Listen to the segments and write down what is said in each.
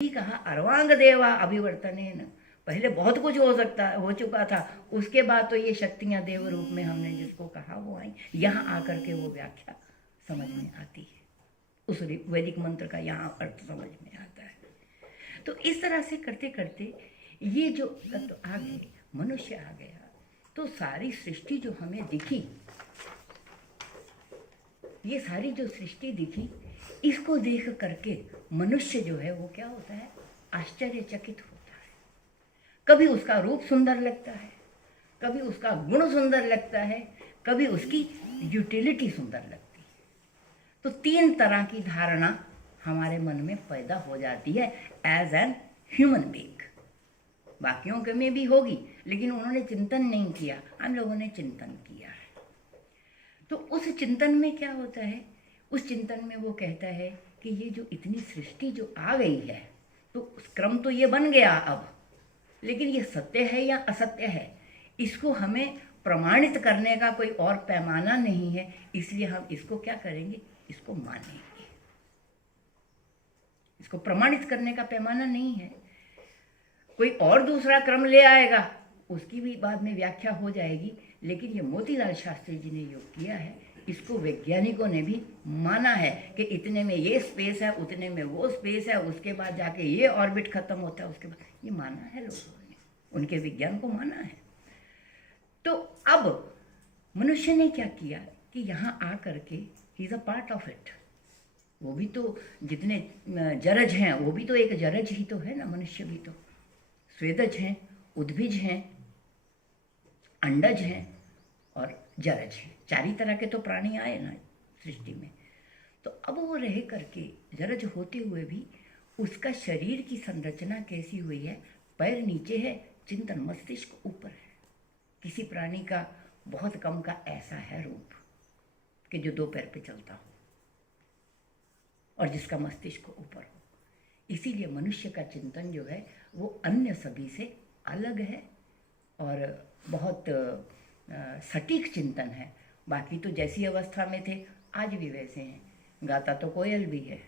ही कहा अर्वांग देवा अभिवर्तनेन, पहले बहुत कुछ हो चुका था, उसके बाद तो ये शक्तियां देव रूप में हमने जिसको कहा वो आई। यहाँ आकर के वो व्याख्या समझ में आती है, उस वैदिक मंत्र का यहाँ अर्थ समझ में आता है। तो इस तरह से करते करते ये जो तत्व आ गए, मनुष्य आ गया, तो सारी सृष्टि जो हमें दिखी, ये सारी जो सृष्टि दिखी, इसको देख करके मनुष्य जो है वो क्या होता है, आश्चर्यचकित होता है। कभी उसका रूप सुंदर लगता है, कभी उसका गुण सुंदर लगता है, कभी उसकी यूटिलिटी सुंदर लगती है। तो तीन तरह की धारणा हमारे मन में पैदा हो जाती है एज एन ह्यूमन बीइंग। बाकियों के में भी होगी, लेकिन उन्होंने चिंतन नहीं किया, हम लोगों ने चिंतन किया है। तो उस चिंतन में क्या होता है, उस चिंतन में वो कहता है कि ये जो इतनी सृष्टि जो आ गई है, तो क्रम तो ये बन गया अब, लेकिन ये सत्य है या असत्य है, इसको हमें प्रमाणित करने का कोई और पैमाना नहीं है, इसलिए हम इसको क्या करेंगे, इसको मानेंगे। इसको प्रमाणित करने का पैमाना नहीं है। कोई और दूसरा क्रम ले आएगा, उसकी भी बाद में व्याख्या हो जाएगी, लेकिन ये मोतीलाल शास्त्री जी ने योग किया है, इसको वैज्ञानिकों ने भी माना है कि इतने में ये स्पेस है, उतने में वो स्पेस है, उसके बाद जाके ये ऑर्बिट खत्म होता है, उसके बाद ये माना है, लोगों ने उनके विज्ञान को माना है। तो अब मनुष्य ने क्या किया कि यहाँ आ करके he is a part of it. वो भी तो जितने जरज हैं, वो भी तो एक जरज ही तो है ना, मनुष्य भी तो स्वेदज हैं, उद्भिज हैं, अंडज हैं और जरज हैं। चार ही तरह के तो प्राणी आए ना सृष्टि में। तो अब वो रह करके जरज होते हुए भी उसका शरीर की संरचना कैसी हुई है, पैर नीचे है, चिंतन मस्तिष्क ऊपर है। किसी प्राणी का बहुत कम का ऐसा है रूप कि जो दो पैर पे चलता हो और जिसका मस्तिष्क ऊपर हो। इसीलिए मनुष्य का चिंतन जो है वो अन्य सभी से अलग है और बहुत सटीक चिंतन है। बाकी तो जैसी अवस्था में थे आज भी वैसे हैं। गाता तो कोयल भी है,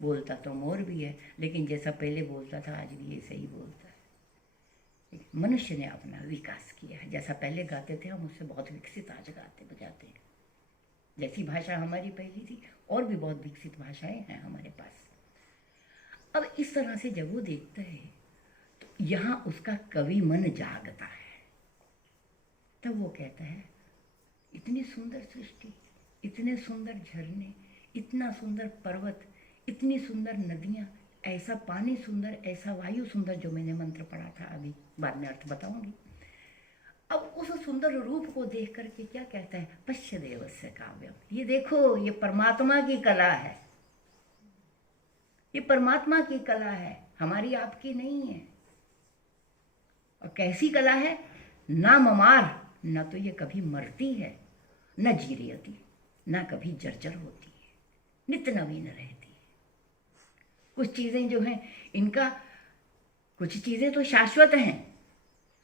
बोलता तो मोर भी है, लेकिन जैसा पहले बोलता था आज भी ऐसे ही बोलता है। मनुष्य ने अपना विकास किया है। जैसा पहले गाते थे हम, उससे बहुत विकसित आज गाते बजाते हैं। जैसी भाषा हमारी पहली थी, और भी बहुत विकसित भाषाएं हैं हमारे पास। अब इस तरह से जब वो देखता है तो यहाँ उसका कवि मन जागता है। तब वो कहता है इतनी सुंदर सृष्टि, इतने सुंदर झरने, इतना सुंदर पर्वत, इतनी सुंदर नदियाँ, ऐसा पानी सुंदर, ऐसा वायु सुंदर, जो मैंने मंत्र पढ़ा था अभी, बाद में अर्थ बताऊंगी। अब उस सुंदर रूप को देख करके क्या कहता है, पश्य देवस्य काव्यम, ये देखो ये परमात्मा की कला है, ये परमात्मा की कला है, हमारी आपकी नहीं है। और कैसी कला है, ना ममार, न तो ये कभी मरती है, न जीरियती, न कभी जर्जर होती है, नित्य नवीन रहती है। कुछ चीज़ें जो हैं इनका, कुछ चीज़ें तो शाश्वत हैं।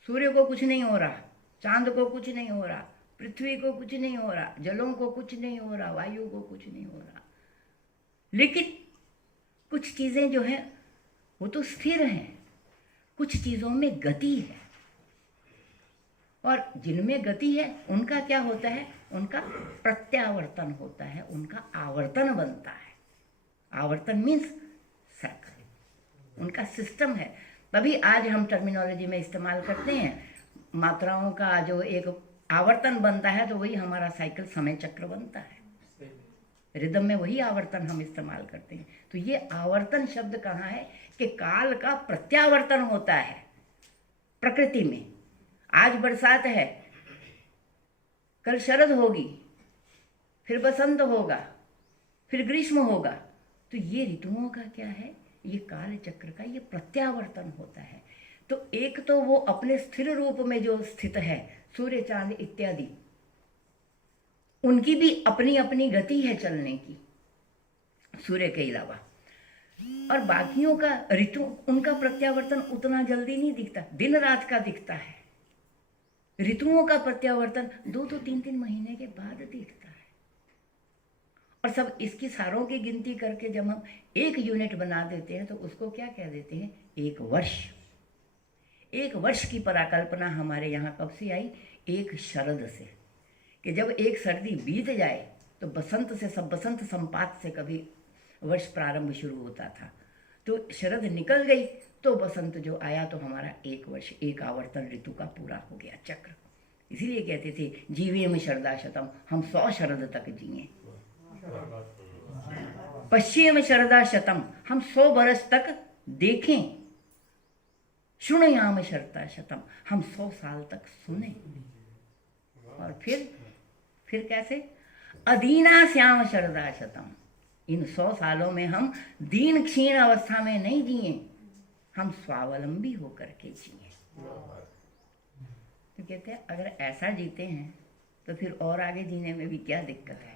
सूर्य को कुछ नहीं हो रहा, चांद को कुछ नहीं हो रहा, पृथ्वी को कुछ नहीं हो रहा, जलों को कुछ नहीं हो रहा, वायु को कुछ नहीं हो रहा। लेकिन कुछ चीज़ें जो हैं वो तो स्थिर हैं, कुछ चीज़ों में गति है, और जिनमें गति है उनका क्या होता है, उनका प्रत्यावर्तन होता है, उनका आवर्तन बनता है। आवर्तन मीन्स सर्कल, उनका सिस्टम है। तभी आज हम टर्मिनोलॉजी में इस्तेमाल करते हैं, मात्राओं का जो एक आवर्तन बनता है तो वही हमारा साइकिल समय चक्र बनता है। रिदम में वही आवर्तन हम इस्तेमाल करते हैं। तो ये आवर्तन शब्द कहाँ है कि काल का प्रत्यावर्तन होता है प्रकृति में। आज बरसात है, कल शरद होगी, फिर बसंत होगा, फिर ग्रीष्म होगा। तो ये ऋतुओं का क्या है, ये काल चक्र का ये प्रत्यावर्तन होता है। तो एक तो वो अपने स्थिर रूप में जो स्थित है, सूर्य चांद इत्यादि, उनकी भी अपनी अपनी गति है चलने की, सूर्य के अलावा। और बाकियों का ऋतु, उनका प्रत्यावर्तन उतना जल्दी नहीं दिखता, दिन रात का दिखता है। ऋतुओं का प्रत्यावर्तन 2-2, 3-3 महीने के बाद दिखता है। और सब इसकी सारों की गिनती करके जब हम एक यूनिट बना देते हैं तो उसको क्या कह देते हैं? एक वर्ष। एक वर्ष की परिकल्पना हमारे यहाँ कब से आई? एक शरद से, कि जब एक सर्दी बीत जाए तो बसंत से, सब बसंत संपात से कभी वर्ष प्रारंभ शुरू होता था। तो शरद निकल गई तो बसंत जो आया तो हमारा एक वर्ष, एक आवर्तन ऋतु का पूरा हो गया चक्र। इसीलिए कहते थे जीवेम शरदा शतम, हम 100 शरद तक जिए। पश्येम शरदा शतम, हम 100 बरस तक देखें। शुणयाम शरदा शतम, हम 100 साल तक सुने। और फिर कैसे? अदीना श्याम शरदा शतम, इन 100 सालों में हम दीन क्षीण अवस्था में नहीं जिए, हम स्वावलंबी होकर के जिए। तो कहते हैं अगर ऐसा जीते हैं तो फिर और आगे जीने में भी क्या दिक्कत है?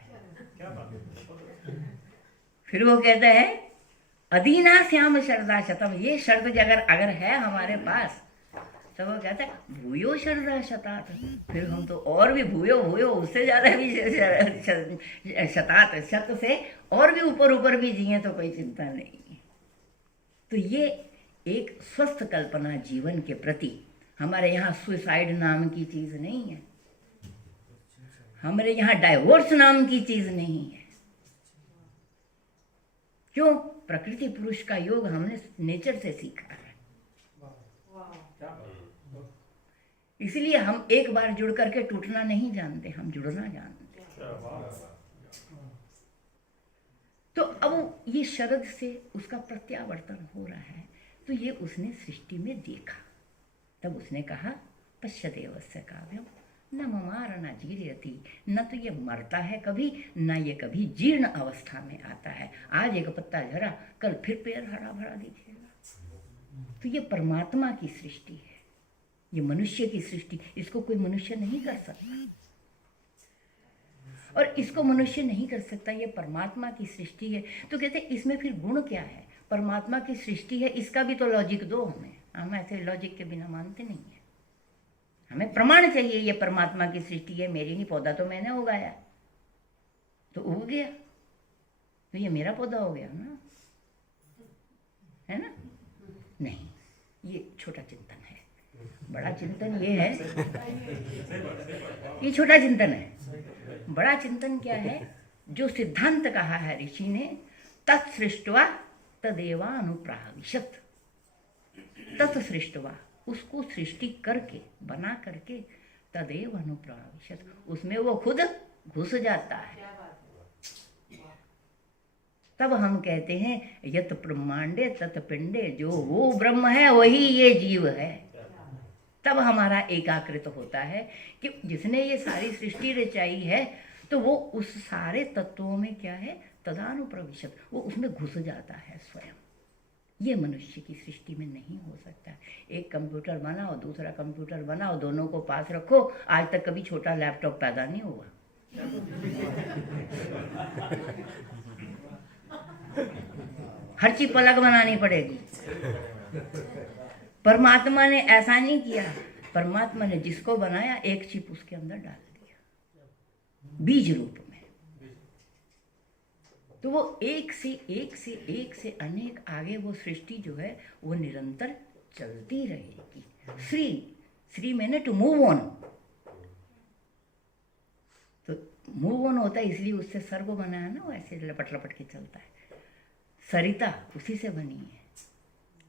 फिर वो कहता है अदीना श्याम शरदा शतम, ये शर्त अगर है हमारे पास तो वो कहता है भूयो शरदा शतात, फिर हम तो और भी भूयो उससे ज्यादा भी शतात, शत से और भी ऊपर भी जिए तो कोई चिंता नहीं। तो ये एक स्वस्थ कल्पना जीवन के प्रति, हमारे यहाँ सुसाइड नाम की चीज नहीं है, हमारे यहाँ डाइवोर्स नाम की चीज नहीं है। क्यों? प्रकृति पुरुष का योग हमने नेचर से सीखा है। इसलिए हम एक बार जुड़ करके टूटना नहीं जानते, हम जुड़ना जानते। तो अब ये शरद से उसका प्रत्यावर्तन हो रहा है, तो ये उसने सृष्टि में देखा। तब उसने कहा पश्यदेवस्य काव्यम न ममार न जीर्यति, न तो ये मरता है कभी, न ये कभी जीर्ण अवस्था में आता है। आज एक पत्ता झरा, कल फिर पेड़ हरा भरा दिखेगा। तो ये परमात्मा की सृष्टि है, ये मनुष्य की सृष्टि, इसको कोई मनुष्य नहीं कर सकता। और इसको मनुष्य नहीं कर सकता, ये परमात्मा की सृष्टि है। तो कहते हैं इसमें फिर गुण क्या है? परमात्मा की सृष्टि है, इसका भी तो लॉजिक दो हमें। हम ऐसे लॉजिक के बिना मानते नहीं है, हमें प्रमाण चाहिए। ये परमात्मा की सृष्टि है, मेरी नहीं, पौधा तो मैंने उगाया तो उग गया, तो ये मेरा पौधा हो गया ना, है ना? नहीं, ये छोटा चिंतन है। बड़ा चिंतन ये है, ये छोटा चिंतन है। बड़ा चिंतन क्या है? जो सिद्धांत कहा है ऋषि ने, तत्सृष्टवा तदेवानुप्राविशत, तत्सृष्टवा, उसको सृष्टि करके, बना करके, तदेव अनुप्राविशत, उसमें वो खुद घुस जाता है। तब हम कहते हैं यत ब्रह्मांडे तत् पिंडे, जो वो ब्रह्म है वही ये जीव है। तब हमारा एकाकृत होता है कि जिसने ये सारी सृष्टि रचाई है तो वो उस सारे तत्वों में क्या है? तदानुप्रविशत, वो उसमें घुस जाता है स्वयं। ये मनुष्य की सृष्टि में नहीं हो सकता। एक कंप्यूटर बनाओ, दूसरा कंप्यूटर बनाओ, दोनों को पास रखो, आज तक कभी छोटा लैपटॉप पैदा नहीं हुआ। हर चीज अलग बनानी पड़ेगी। परमात्मा ने ऐसा नहीं किया। परमात्मा ने जिसको बनाया एक चिप उसके अंदर डाल दिया बीज रूप में, तो वो एक से अनेक आगे वो सृष्टि जो है वो निरंतर चलती रहेगी। श्री मैंने टू मूव ऑन, तो मूव ऑन होता है इसलिए उससे सर्व बना है ना, वो ऐसे लपट लपट के चलता है। सरिता उसी से बनी है।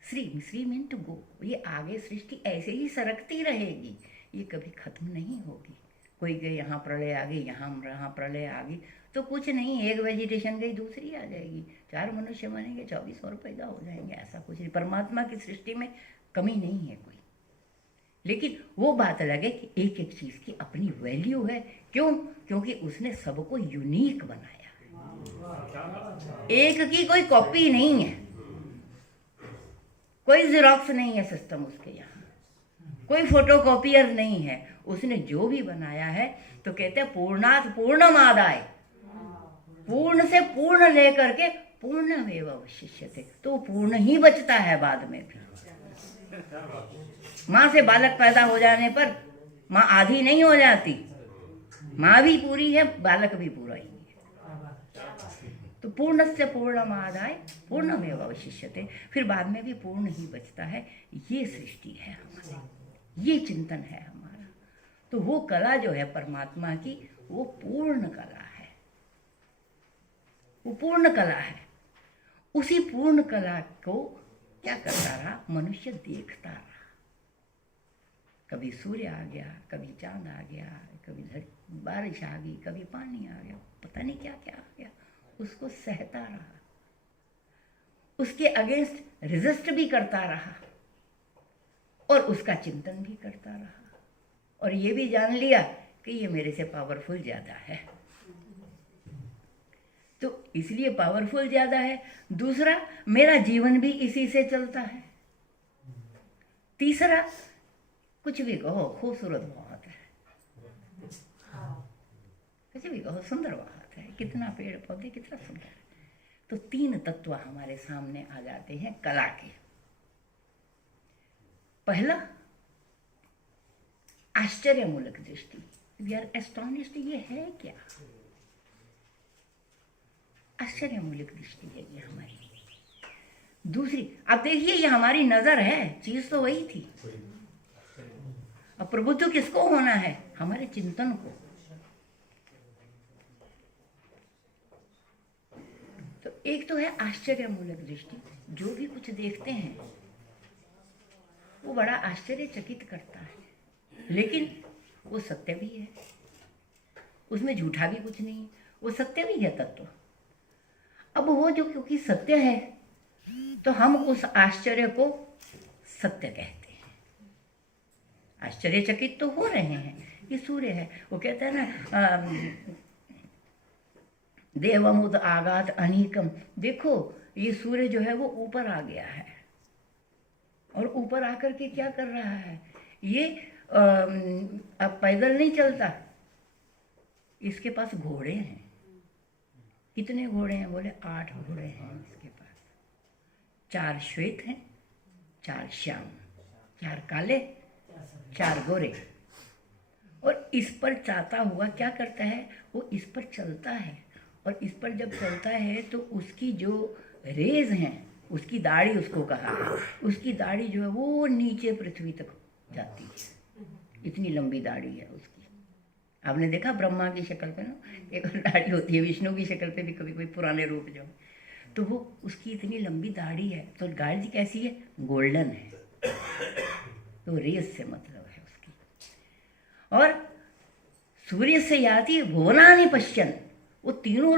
श्री मीन टू गो, ये आगे सृष्टि ऐसे ही सरकती रहेगी, ये कभी खत्म नहीं होगी। कोई गए यहाँ प्रलय आ गई, यहाँ प्रलय आ गई, तो कुछ नहीं, एक वेजिटेशन गई दूसरी आ जाएगी, 4 मनुष्य बनेंगे, 24 और पैदा हो जाएंगे, ऐसा कुछ नहीं। परमात्मा की सृष्टि में कमी नहीं है कोई। लेकिन वो बात अलग है कि एक एक चीज की अपनी वैल्यू है। क्यों? क्योंकि उसने सबको यूनिक बनाया, एक की कोई कॉपी नहीं है, कोई जिरोक्स नहीं है सिस्टम उसके यहाँ, कोई फोटोकॉपियर नहीं है। उसने जो भी बनाया है तो कहते हैं पूर्णात पूर्णमादाय, पूर्ण से पूर्ण लेकर के पूर्णमेव अवशिष्यते, तो पूर्ण ही बचता है बाद में भी। माँ से बालक पैदा हो जाने पर माँ आधी नहीं हो जाती, माँ भी पूरी है, बालक भी पूरा ही है। तो पूर्णस्य पूर्णमादाय पूर्णमेव अवशिष्यते, फिर बाद में भी पूर्ण ही बचता है। ये सृष्टि है हमारी, ये चिंतन है हमारा। तो वो कला जो है परमात्मा की, वो पूर्ण कला है, वो पूर्ण कला है। उसी पूर्ण कला को क्या करता रहा? मनुष्य देखता रहा। कभी सूर्य आ गया, कभी चांद आ गया, कभी बारिश आ गई, कभी पानी आ गया, पता नहीं क्या क्या आ गया, उसको सहता रहा, उसके अगेंस्ट रेजिस्ट भी करता रहा और उसका चिंतन भी करता रहा, और ये भी जान लिया कि ये मेरे से पावरफुल ज़्यादा है, तो इसलिए पावरफुल ज़्यादा है। दूसरा, मेरा जीवन भी इसी से चलता है। तीसरा, कुछ भी कहो, खूबसूरत बहुत है, कुछ भी कहो, सुंदर बहुत है, कितना पेड़ पौधे, कितना सुंदर है। तो तीन तत्व हमारे सामने आ जाते हैं कला के। पहला, आश्चर्यमूलक दृष्टि, वी आर एस्टोनिश्ड, ये है क्या? आश्चर्यमूलक दृष्टि है ये हमारी। दूसरी, अब देखिए ये हमारी नजर है, चीज तो वही थी। अब प्रबुद्ध किसको होना है? हमारे चिंतन को। तो एक तो है आश्चर्यमूलक दृष्टि, जो भी कुछ देखते हैं वो बड़ा आश्चर्यचकित करता है, लेकिन वो सत्य भी है, उसमें झूठा भी कुछ नहीं, वो सत्य भी है तत्व। अब वो जो क्योंकि सत्य है, तो हम उस आश्चर्य को सत्य कहते हैं। आश्चर्यचकित तो हो रहे हैं, ये सूर्य है, वो कहते हैं ना देवमुद आगात अनीकम, देखो ये सूर्य जो है वो ऊपर आ गया है, और ऊपर आकर के क्या कर रहा है? ये अब पैदल नहीं चलता, इसके पास घोड़े हैं। कितने घोड़े हैं? बोले 8 घोड़े हैं इसके पास, 4 श्वेत हैं, 4 श्याम, 4 काले, 4 गोरे। और इस पर चाहता हुआ क्या करता है? वो इस पर चलता है, और इस पर जब चलता है तो उसकी जो रेज हैं, उसकी दाढ़ी उसको कहा है, उसकी दाढ़ी जो है वो नीचे पृथ्वी तक जाती है, इतनी लंबी दाढ़ी है उसकी। आपने देखा ब्रह्मा की शक्ल पे ना एक दाढ़ी होती है, विष्णु की शक्ल पे भी कभी कोई पुराने रूप जो, तो वो उसकी इतनी लंबी दाढ़ी है। तो दाढ़ी कैसी है? गोल्डन है, तो रेस से मतलब है उसकी। और सूर्य से याति भुवनानि पश्यन्, वो तीनों